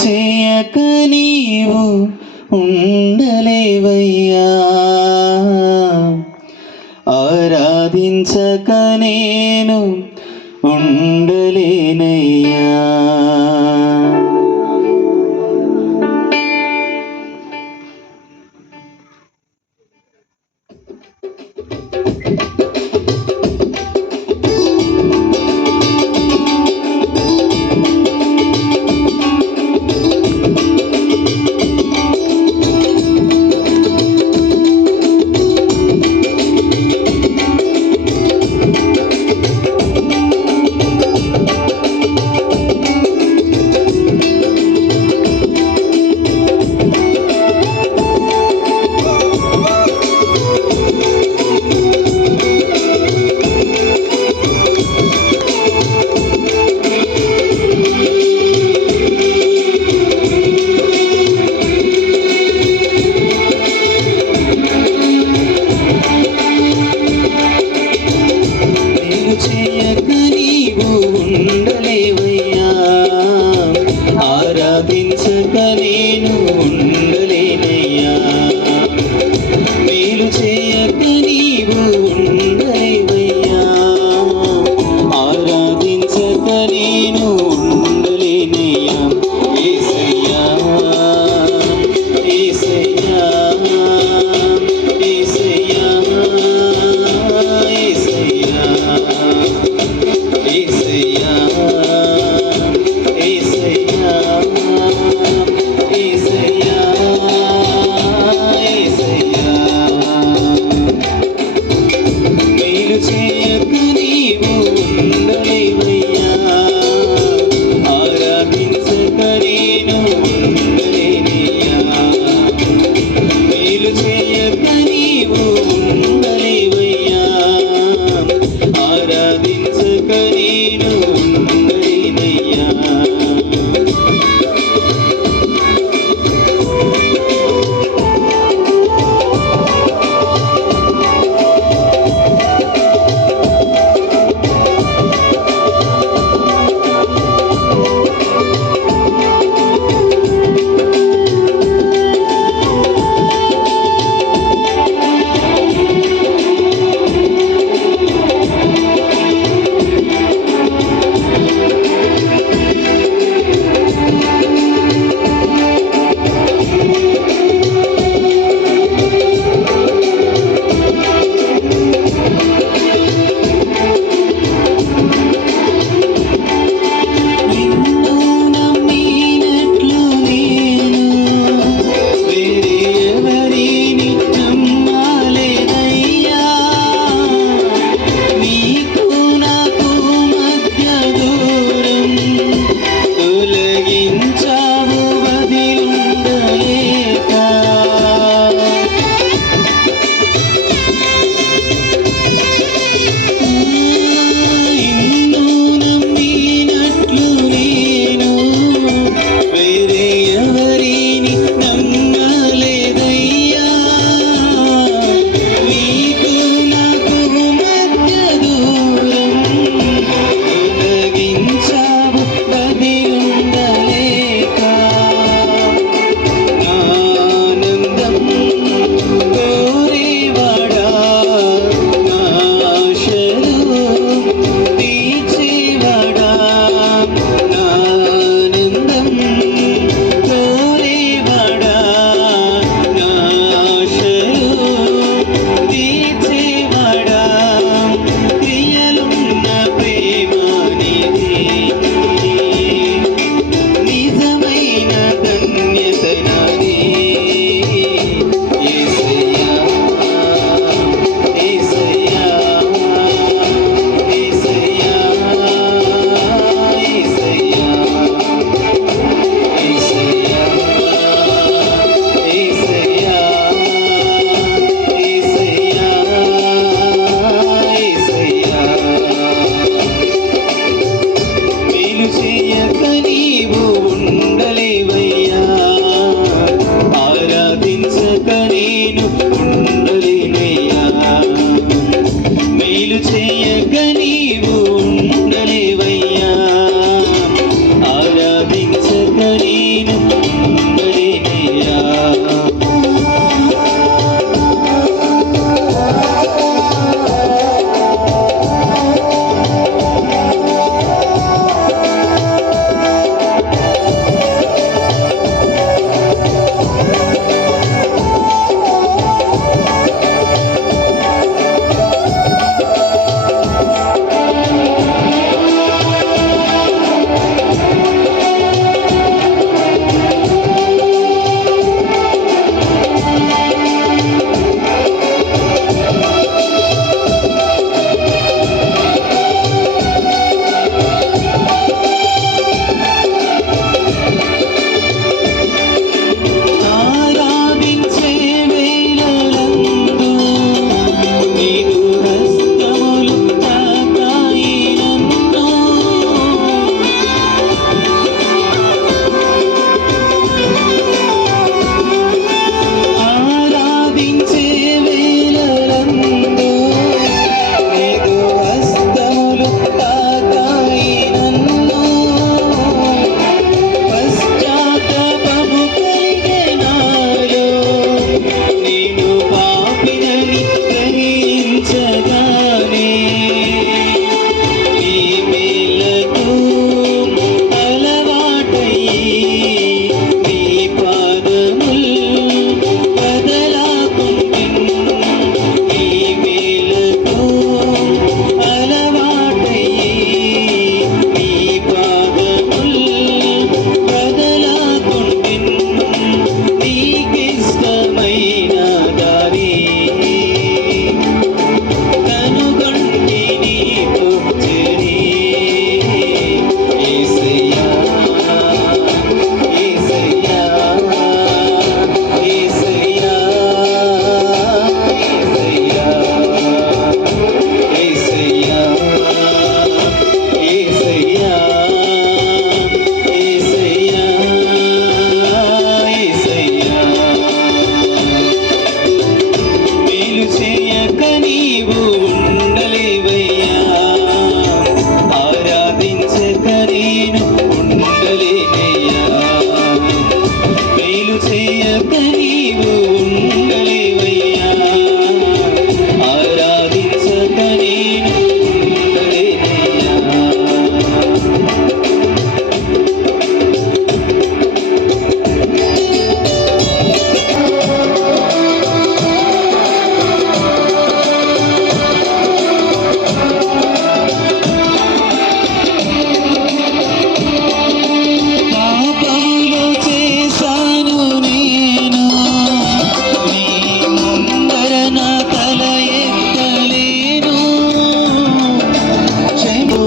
చేయక నీవు ఉండలేవయ్యా, ఆరాధించక నేను ఉండలేనయ్యా. ఆరాధించక నేను ఉండలేనయ్యా, మేలు చేయక నీవు ఉండలేవయ్యా, ఆరాధించక నేను ఉండలేనయ్యా. యేసయ్యా యేసయ్యా యేసయ్యా యేసయ్యా యేసయ్యా నీవు ఉండలేవయ్యా, ఆరాధించక నేను నీ పాదముల్ వదలకుంటిన్ నీ మేలుతో అలవాటయ్యి నీ పాదముల్ వదలకుంటిన్ నీకిష్టమైన దారి కనుగొంటిని పొచ్చని యేసయ్యా యేసయ్యా యేసయ్యా యేసయ్యా యేసయ్యా యేసయ్యా యేసయ్యా మేలు చేయక నీవు ఉండలేవయ్యా ఆరాధించక నేను ఉండలేనయ్యా మేలు చేయక నీవు ఉండలేవయ్యా ఆరాధించక నేను ఉండలేనయ్యా పాపములు చేశాను నేను నీ ముందర నా తల ఎత్తలేను క్షమో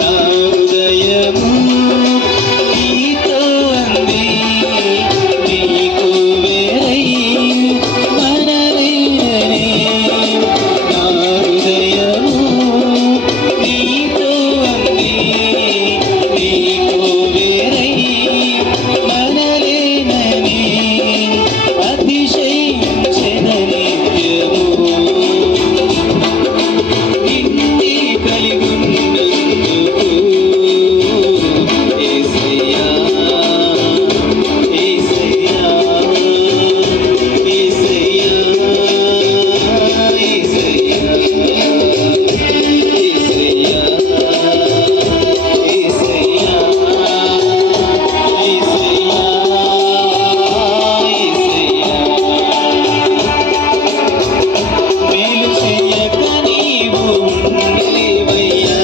నా హృదయము నీతో అంది నీకు వేరై మనలేననే నా హృదయము నీతో అంది నీకు వేరై మనలేననే అతిశయించెద నిత్యము నిన్నే కలిగున్నందుకు యేసయ్యా యేసయ్యా యేసయ్యా మేలు చెయ్యక నీవు ఉండలేవయ్యా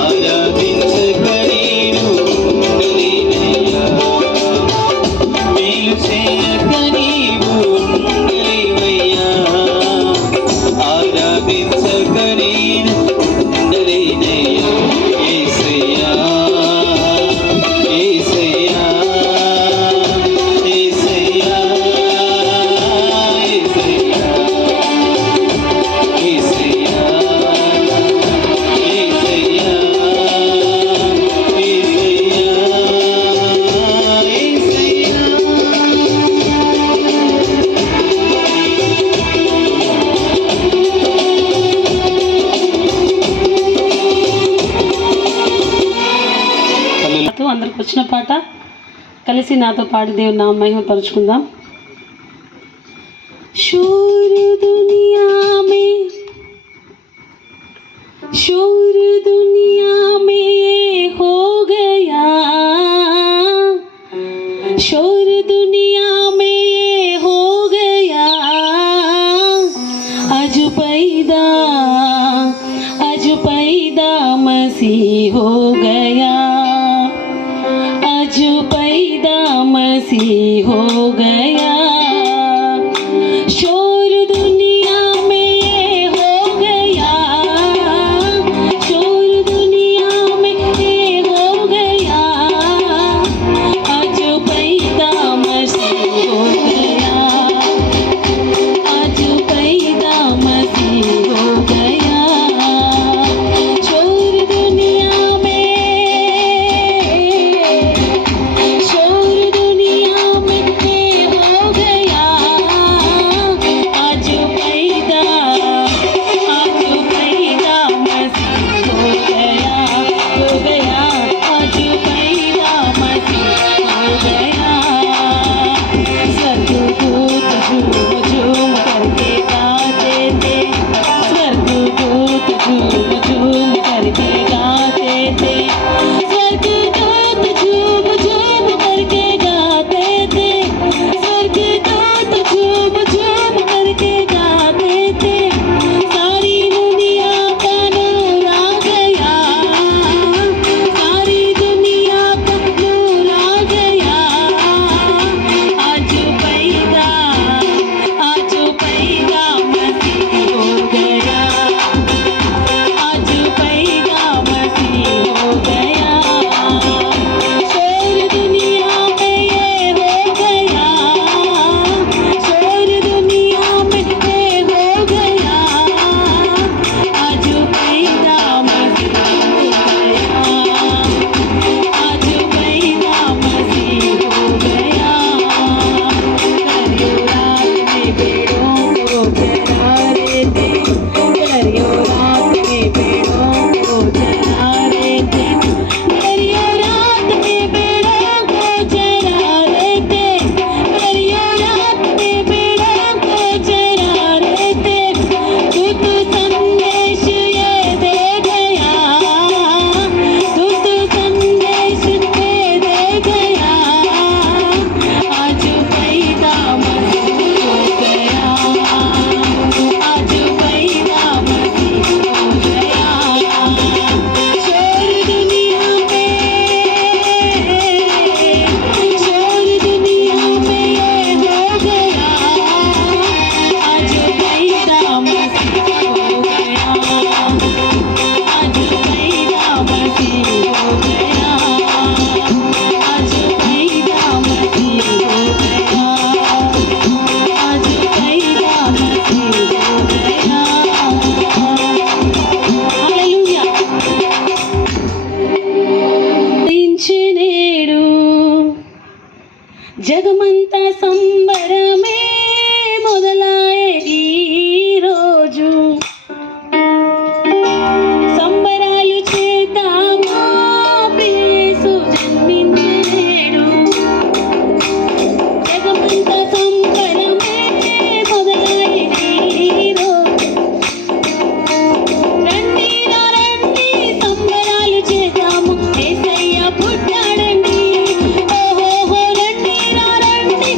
ఆరాధించక నేను ఉండలేనయ్యా మేలు చేయక నీవు ఉండలేవయ్యా ఆరాధించక నేను ఉండలేనయ్యా యేసయ్యా యేసయ్యా యేసయ్యా యేసయ్యా యేసయ్యా యేసయ్యా నాతో అందరికి వచ్చిన పాట కలిసి నాతో పాడి దేవుని నామ మహిమపరుచుకుందాం. शोर दुनिया में ये हो गया, शोर दुनिया में ये हो गया, अज पैदा मसीह हो गया, अज पैदा मसीह हो गया. शोर दुनिया में ये हो गया, शोर दुनिया में ये हो गया, आज पैदा मसीह हो गया, आज पैदा मसीह हो गया. शोर दुनिया में ये జగమంతా సంబరమే మొదలాయే ఈ రోజు సంబరాలు చేద్దామా యేసు జన్మించేడు జగమంతా సంబరమే మొదలాయే ఈ రోజు రండి రండి సంబరాలు చేద్దాము యేసయ్య పుట్టాడండి ఓహో రండి రండి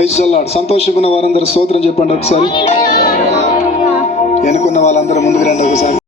ప్రైజ్ అల్లాడు. సంతోషంగా ఉన్న వారందరూ స్తోత్రం చెప్పండి ఒకసారి. వెనుకున్న వాళ్ళందరూ ముందుకు రండి ఒకసారి.